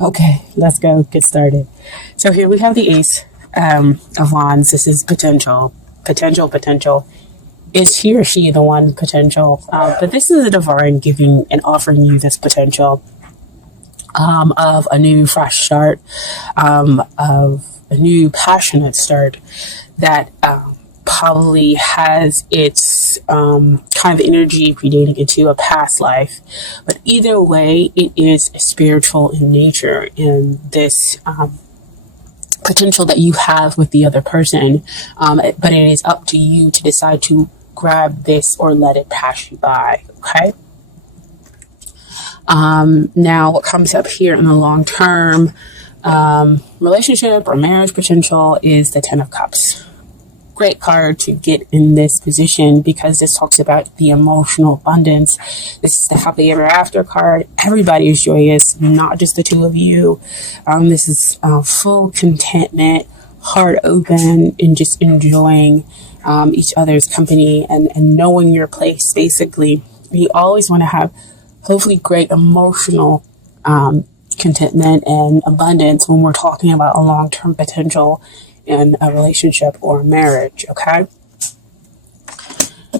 Okay, let's go get started. So here we have the Ace of Wands. This is potential. Is he or she the one potential? But this is a divine giving and offering you this potential of a new fresh start, of a new passionate start that probably has its kind of energy predating into a past life. But either way, it is spiritual in nature, in this potential that you have with the other person. But it is up to you to decide to grab this or let it pass you by. Okay. Now what comes up here in the long term relationship or marriage potential is the Ten of Cups. Great card to get in this position because this talks about the emotional abundance. This is the happily ever after card. Everybody is joyous, not just the two of you. This is full contentment, heart open, and just enjoying each other's company and knowing your place. Basically, you always want to have hopefully great emotional contentment and abundance when we're talking about a long-term potential in a relationship or a marriage. Okay.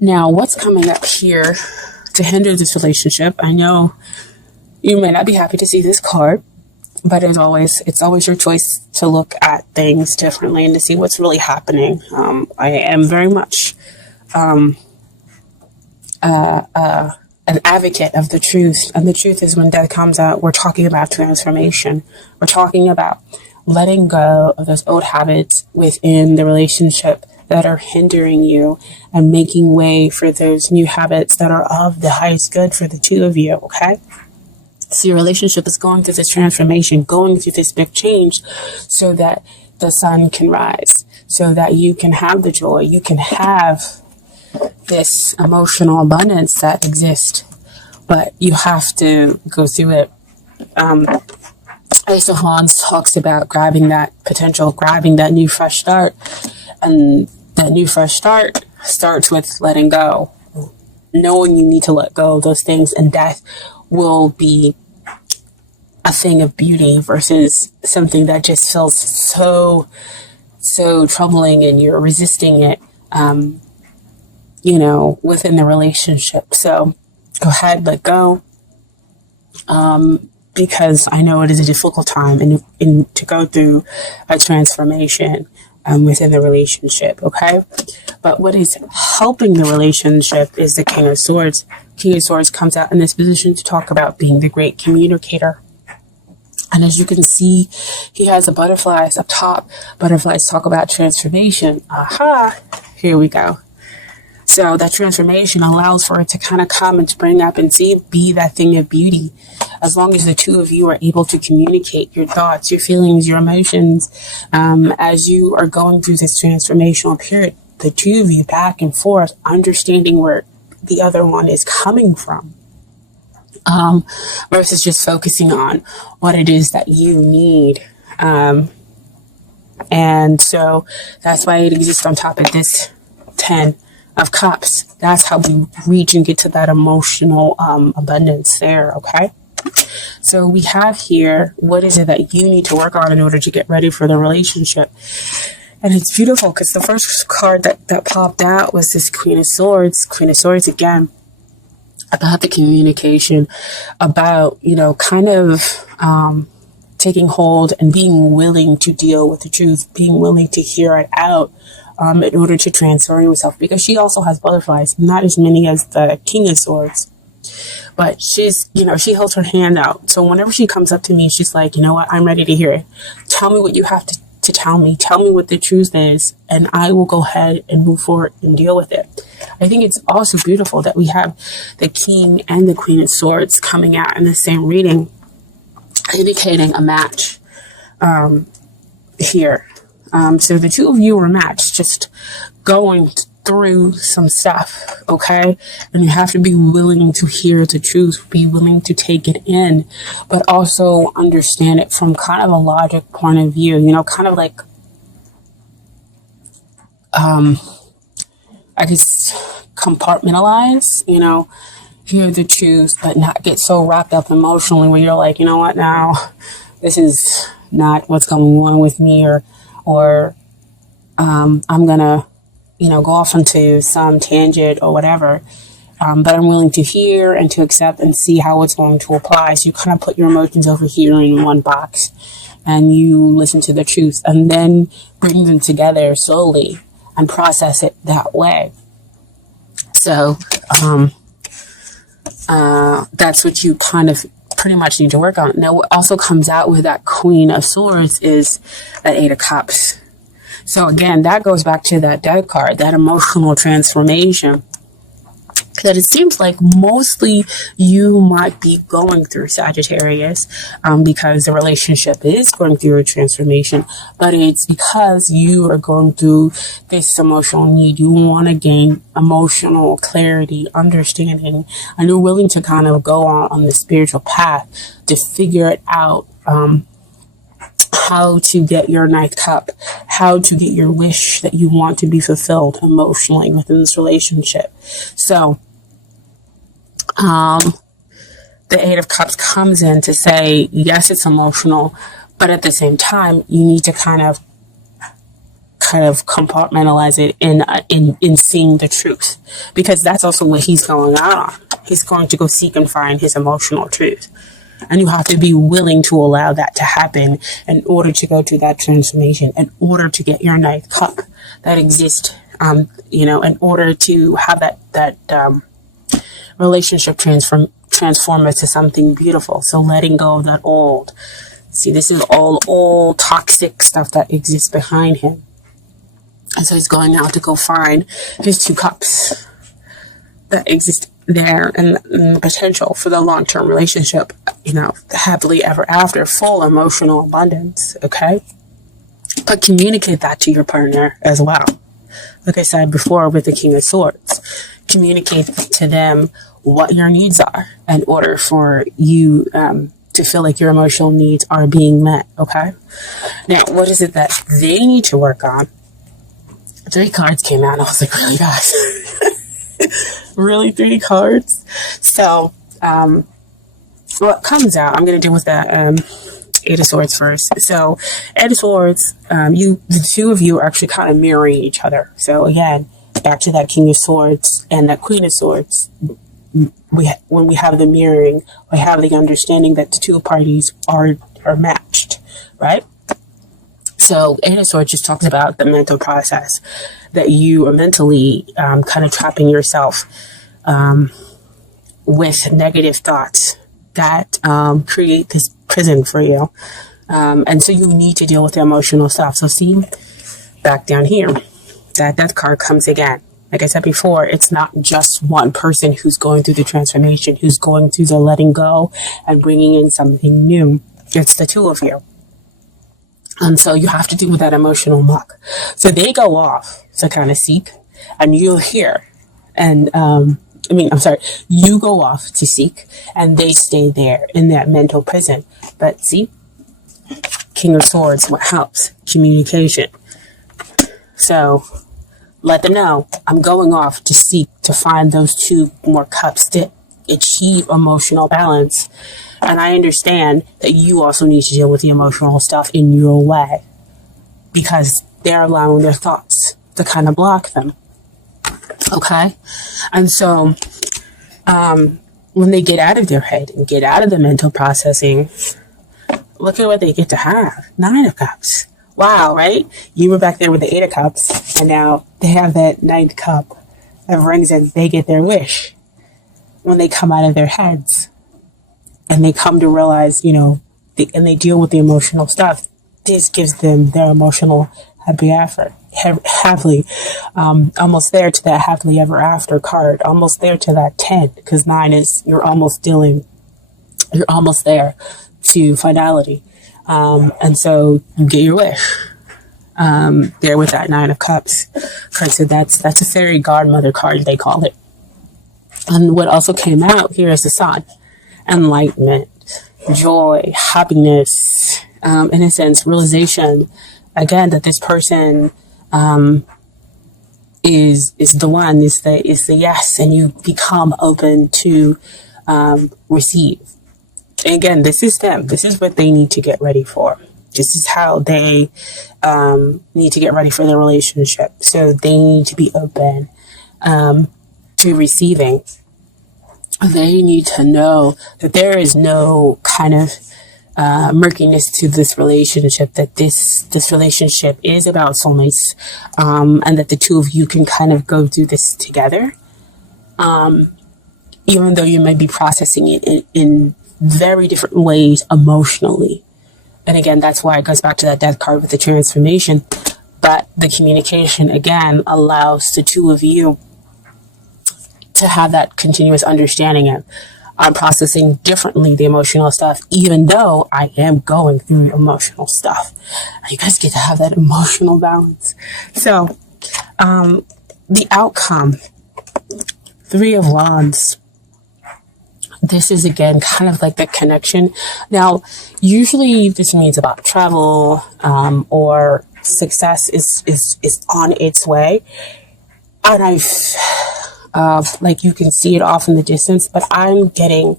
Now, what's coming up here to hinder this relationship? I know you may not be happy to see this card, but as always, it's always your choice to look at things differently and to see what's really happening. I am very much an advocate of the truth. And the truth is, when death comes out, we're talking about transformation. We're talking about letting go of those old habits within the relationship that are hindering you and making way for those new habits that are of the highest good for the two of you. Okay. So your relationship is going through this transformation, going through this big change so that the sun can rise, so that you can have the joy, you can have this emotional abundance that exists, but you have to go through it. Ace of Wands talks about grabbing that potential, grabbing that new fresh start. And that new fresh start starts with letting go, knowing you need to let go of those things, and death will be a thing of beauty versus something that just feels so troubling and you're resisting it, within the relationship. So go ahead, let go. Because I know it is a difficult time and to go through a transformation within the relationship, okay? But what is helping the relationship is the King of Swords. King of Swords comes out in this position to talk about being the great communicator. And as you can see, he has the butterflies up top. Butterflies talk about transformation. Aha! Here we go. So that transformation allows for it to kind of come and spring up and be that thing of beauty. As long as the two of you are able to communicate your thoughts, your feelings, your emotions, as you are going through this transformational period, the two of you back and forth, understanding where the other one is coming from, versus just focusing on what it is that you need. And so that's why it exists on top of this 10 of Cups. That's how we reach and get to that emotional abundance there. Okay. So we have here, what is it that you need to work on in order to get ready for the relationship? And it's beautiful because the first card that popped out was this Queen of Swords. Queen of Swords again, about the communication, about, kind of taking hold and being willing to deal with the truth, being willing to hear it out. In order to transform yourself, because she also has butterflies, not as many as the King of Swords, but she's, she holds her hand out. So whenever she comes up to me, she's like, you know what, I'm ready to hear it. Tell me what you have to tell me. Tell me what the truth is, and I will go ahead and move forward and deal with it. I think it's also beautiful that we have the King and the Queen of Swords coming out in the same reading, indicating a match here. So the two of you are matched, just going through some stuff, okay? And you have to be willing to hear the truth, be willing to take it in, but also understand it from kind of a logic point of view, kind of like, I guess, compartmentalize, hear the truth, but not get so wrapped up emotionally when you're like, you know what now? this is not what's going on with me, or I'm gonna, go off into some tangent or whatever. But I'm willing to hear and to accept and see how it's going to apply. So you kind of put your emotions over here in one box, and you listen to the truth, and then bring them together slowly and process it that way. So that's what you kind of pretty much need to work on. Now, what also comes out with that Queen of Swords is that Eight of Cups. So again, that goes back to that Death card, that emotional transformation that it seems like mostly you might be going through, Sagittarius, because the relationship is going through a transformation, but it's because you are going through this emotional need. You want to gain emotional clarity, understanding, and you're willing to kind of go on the spiritual path to figure it out, how to get your ninth cup, how to get your wish that you want to be fulfilled emotionally within this relationship. So, the Eight of Cups comes in to say, yes, it's emotional, but at the same time, you need to kind of compartmentalize it in seeing the truth, because that's also what he's going out on. He's going to go seek and find his emotional truth. And you have to be willing to allow that to happen in order to go to that transformation, in order to get your ninth cup that exists, in order to have that relationship transform into something beautiful. So letting go of that old. See, this is all old toxic stuff that exists behind him. And so he's going out to go find his two cups that exist there, and the potential for the long-term relationship, happily ever after, full emotional abundance, okay? But communicate that to your partner as well. Like I said before with the King of Swords, communicate to them what your needs are in order for you to feel like your emotional needs are being met, okay? Now, what is it that they need to work on? 3 cards came out, and I was like, really, guys? Really, 3 cards? So, what comes out, I'm going to deal with that Eight of Swords first. So, Eight of Swords, the two of you are actually kind of mirroring each other. So, again, back to that King of Swords and that Queen of Swords, when we have the mirroring, we have the understanding that the two parties are matched, right? So, Eight of Swords just talks about the mental process that you are mentally kind of trapping yourself with negative thoughts that create this prison for you. And so you need to deal with the emotional stuff. So see, back down here, that Death card comes again. Like I said before, it's not just one person who's going through the transformation, who's going through the letting go and bringing in something new. It's the two of you. And so you have to deal with that emotional muck. So they go off to kind of seek, and you're here. And, you go off to seek, and they stay there in that mental prison. But see, King of Swords, what helps? Communication. So let them know, I'm going off to seek to find those 2 more cups to achieve emotional balance. And I understand that you also need to deal with the emotional stuff in your way, because they're allowing their thoughts to kind of block them. Okay? And so, when they get out of their head and get out of the mental processing, look at what they get to have. 9 of Cups. Wow, right? You were back there with the 8 of Cups, and now they have that 9th cup that brings in, they get their wish when they come out of their heads. And they come to realize, and they deal with the emotional stuff. This gives them their emotional happily, almost there to that happily ever after card, almost there to that 10, because 9 is, you're almost there to finality. And so you get your wish, there with that 9 of Cups. Okay, so that's a fairy godmother card, they call it. And what also came out here is the Sun. Enlightenment, joy, happiness, in a sense, realization, again, that this person is the one, is the yes, and you become open to receive. again, this is them. This is what they need to get ready for. This is how they need to get ready for their relationship. So they need to be open to receiving. They need to know that there is no kind of murkiness to this relationship, that this relationship is about soulmates, and that the two of you can kind of go through this together, even though you might be processing it in very different ways emotionally. And again, that's why it goes back to that death card with the transformation. But the communication, again, allows the two of you to have that continuous understanding of, I'm processing differently the emotional stuff, even though I am going through emotional stuff. You guys get to have that emotional balance. So, the outcome, 3 of Wands. This is, again, kind of like the connection. Now, usually this means about travel, or success is on its way. And like you can see it off in the distance, but I'm getting,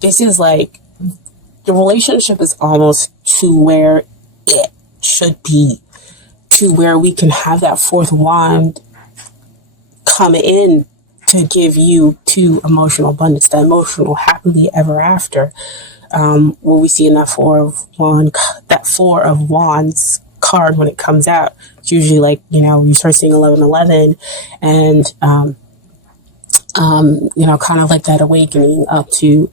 this is like, the relationship is almost to where it should be, to where we can have that 4th wand come in to give you to emotional abundance, the emotional happily ever after. What we see in that 4 of Wands card when it comes out, it's usually like, you start seeing 1111 and, kind of like that awakening up to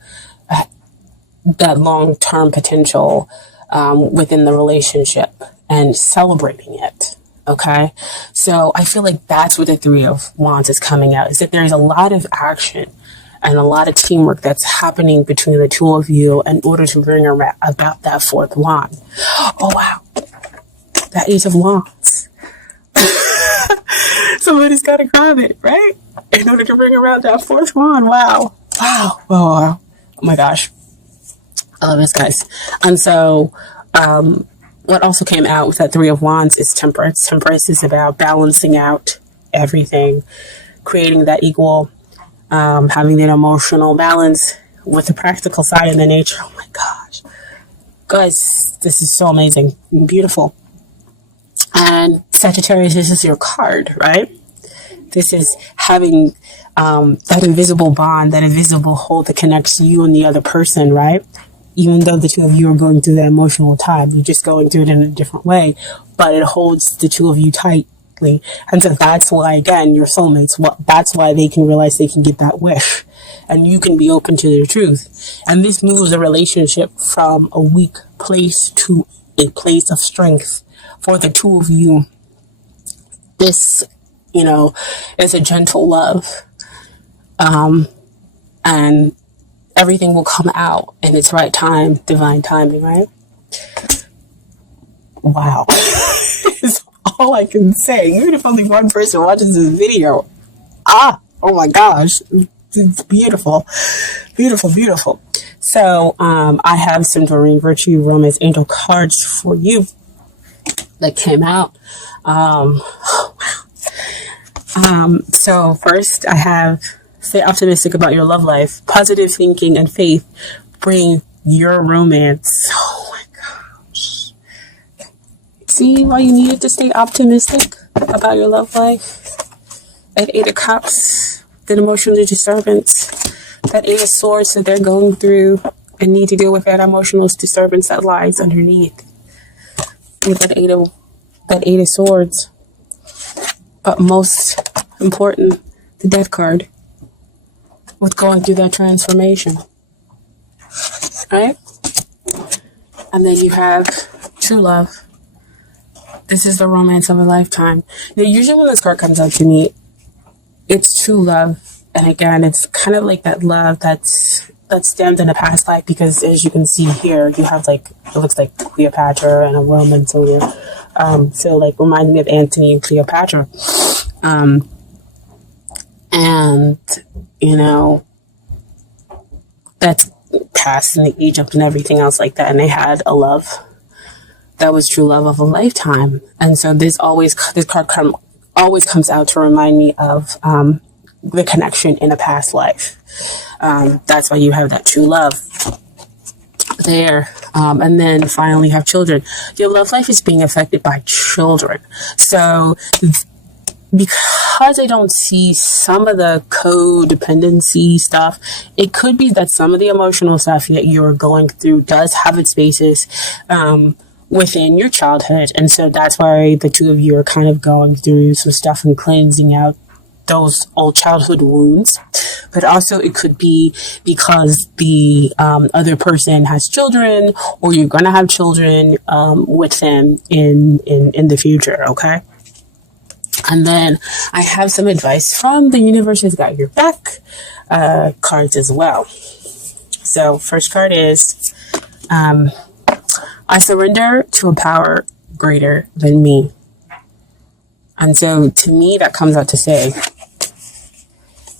that long-term potential within the relationship and celebrating it. Okay, so I feel like that's what the 3 of Wands is coming out, is that there's a lot of action and a lot of teamwork that's happening between the two of you in order to bring about that 4th wand. Oh, wow. That Ace of Wands. Somebody's got to grab it, right? In order to bring around that 4th wand. Wow. Wow. Oh my gosh. I love this, guys. And so, what also came out with that 3 of Wands is Temperance. Temperance is about balancing out everything, creating that equal, having that emotional balance with the practical side and the nature. Oh my gosh. Guys, this is so amazing. Beautiful. And Sagittarius, this is your card, right? This is having that invisible bond, that invisible hold that connects you and the other person, right? Even though the two of you are going through that emotional time, you're just going through it in a different way, but it holds the two of you tightly. And so that's why, again, your soulmates, that's why they can realize they can get that wish and you can be open to their truth. And this moves a relationship from a weak place to a place of strength for the two of you. This, is a gentle love. And everything will come out in its right time, divine timing, right? Wow. It's all I can say. Even if only one person watches this video. Oh my gosh. It's beautiful. Beautiful, beautiful. So, I have some Doreen Virtue Romance Angel cards for you that came out. So first I have, stay optimistic about your love life. Positive thinking and faith bring your romance. Oh my gosh. See why you needed to stay optimistic about your love life? That 8 of Cups, that emotional disturbance, that 8 of Swords that they're going through and need to deal with that emotional disturbance that lies underneath. With that 8 of Swords. But most important, the Death card. With going through that transformation. Right? And then you have true love. This is the romance of a lifetime. Now, usually when this card comes out to me, it's true love. And again, it's kind of like that love that stems in a past life, because as you can see here, you have like, it looks like Cleopatra and a Roman soldier. So like reminding me of Antony and Cleopatra. And, that's past in the Egypt and everything else like that. And they had a love that was true love of a lifetime. And so this card always comes out to remind me of the connection in a past life. That's why you have that true love. there. And then finally have children. Your love life is being affected by children. So because I don't see some of the codependency stuff, it could be that some of the emotional stuff that you're going through does have its basis within your childhood. And so that's why the two of you are kind of going through some stuff and cleansing out those old childhood wounds. But also it could be because the other person has children, or you're going to have children with them in the future, okay? And then I have some advice from the Universe Has Got Your Back cards as well. So first card is, I surrender to a power greater than me. And so to me, that comes out to say,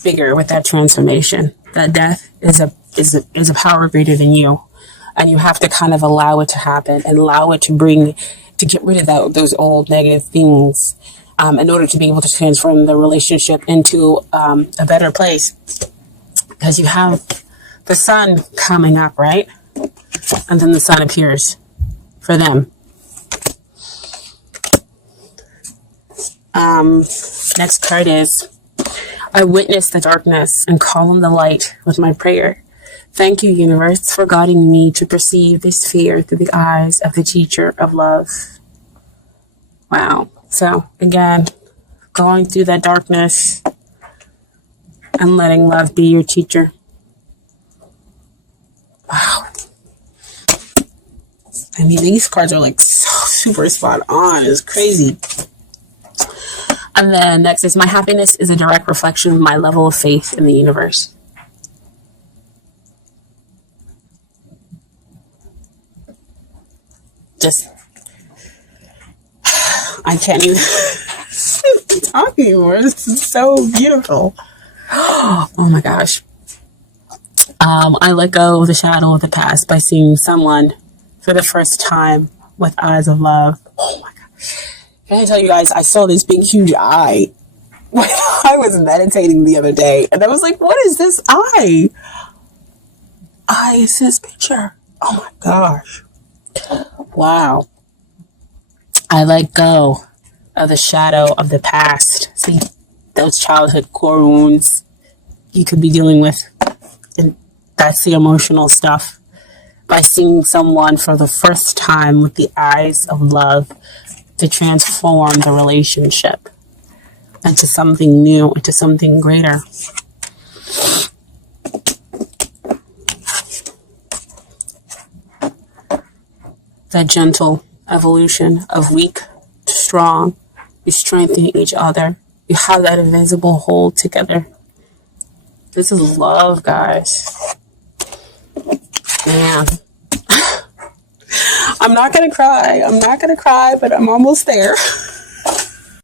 bigger with that transformation, that death is a power greater than you. And you have to kind of allow it to happen and allow it to get rid of those old negative things in order to be able to transform the relationship into a better place. Because you have the sun coming up, right? And then the sun appears for them. Next card is, I witness the darkness and call on the light with my prayer. Thank you, universe, for guiding me to perceive this fear through the eyes of the teacher of love. Wow. So again, going through that darkness and letting love be your teacher. Wow. I mean, these cards are like so super spot on. It's crazy. And then next is, my happiness is a direct reflection of my level of faith in the universe. Just, I can't even talk anymore. This is so beautiful. Oh my gosh. I let go of the shadow of the past by seeing someone for the first time with eyes of love. Oh my gosh. Can I tell you guys, I saw this big, huge eye when I was meditating the other day. And I was like, what is this eye? Eye is this picture. Oh my gosh. Wow. I let go of the shadow of the past. See, those childhood core wounds you could be dealing with. And that's the emotional stuff. By seeing someone for the first time with the eyes of love, to transform the relationship into something new, into something greater. That gentle evolution of weak to strong. You strengthen each other. You have that invisible hold together. This is love, guys. Man. I'm not going to cry. I'm not going to cry, but I'm almost there.